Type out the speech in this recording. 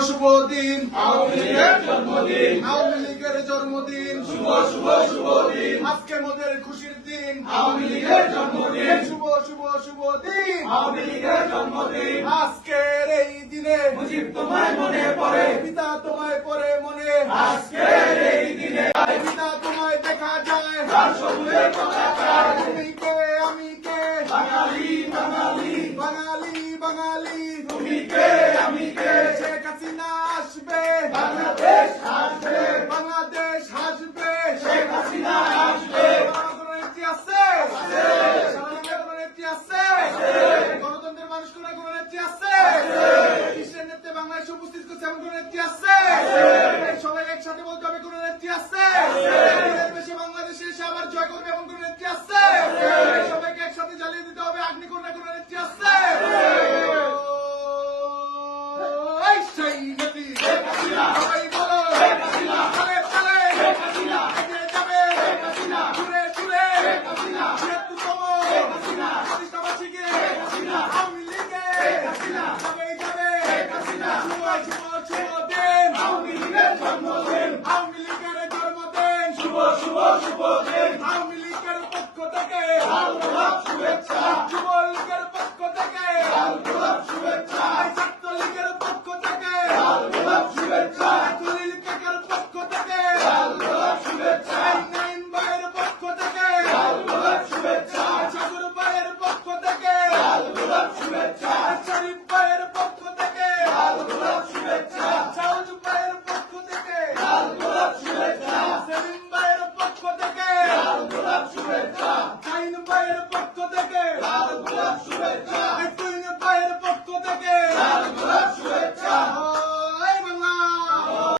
শুভ দিন। আওয়ামী লীগের জন্মদিন। আওয়ামী লীগের জন্মদিন। শুভ শুভ শুভ দিন। আজকে মোদের খুশির দিন। আওয়ামী লীগের জন্মদিন। শুভ শুভ শুভ দিন। আওয়ামী লীগের জন্মদিন। আজকের এই দিনে মুজিব তোমায় মনে পড়ে। পিতা তোমায় পরে মনে। আজকের এই দিনে পিতা তোমায় দেখা যায় তার সবুজের পতাকা তুমি কে আমি কে বাঙালি বাঙালি বাঙালি তুমি কে? আমি কে? শেখ হাসিনা আসবে। বাংলাদেশ আসবে। বাংলাদেশ আসবে। শেখ হাসিনা আসবে। কোনো আছে। আছে। গণতন্ত্রের মানুষ কোনো কোনো আছে। বিশ্বের নেত্রী বাংলাদেশে উপস্থিত করছে এমন আছে। সবাই একসাথে বলতে হবে কোনো নেত্রী আছে। শুভ শুভ দিন। আওয়ামী লীগের পক্ষ থেকে। লাল গোলাপ শুভেচ্ছা। যুবলীগের পক্ষ থেকে। লাল গোলাপ শুভেচ্ছা। ছাত্রলীগের পক্ষ থেকে। লাল শুভেচ্ছা। তুলিলকের পক্ষ পক্ষ থেকে। লাল শুভেচ্ছা। শুভেচ্ছা। শরীফ ভাইয়ের পক্ষ থেকে। শুভেচ্ছা। পক্ষ থেকে।